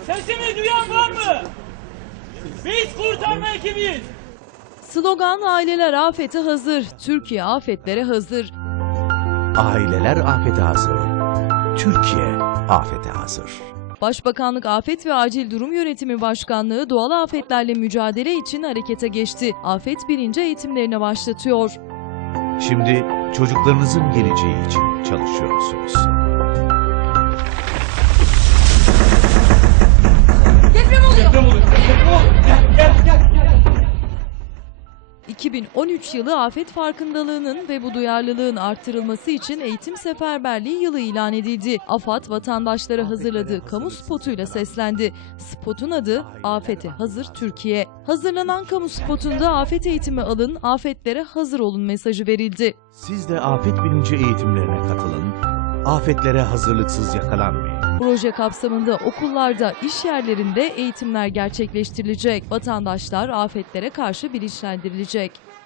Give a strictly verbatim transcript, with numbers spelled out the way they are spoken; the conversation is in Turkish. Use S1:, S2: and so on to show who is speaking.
S1: Sesimi duyan var mı? Biz kurtarma ekibiyiz.
S2: Slogan aileler afete hazır, Türkiye afetlere hazır.
S3: Aileler afete hazır. Türkiye afete hazır.
S2: Başbakanlık Afet ve Acil Durum Yönetimi Başkanlığı doğal afetlerle mücadele için harekete geçti. Afet bilinci eğitimlerine başlatıyor.
S3: Şimdi çocuklarınızın geleceği için çalışıyorsunuz.
S2: Deprem oluyor.
S1: Deprem oluyor. Deprem oluyor. Gel gel gel.
S2: iki bin on üç yılı afet farkındalığının ve bu duyarlılığın artırılması için eğitim seferberliği yılı ilan edildi. AFAD vatandaşlara hazırladığı kamu spotuyla seslendi. Spotun adı Afete Hazır Türkiye. Hazırlanan kamu spotunda afet eğitimi alın, afetlere hazır olun mesajı verildi.
S3: Siz de afet bilinci eğitimlerine katılın. Afetlere hazırlıksız yakalanmayın.
S2: Proje kapsamında okullarda, iş yerlerinde eğitimler gerçekleştirilecek. Vatandaşlar afetlere karşı bilinçlendirilecek.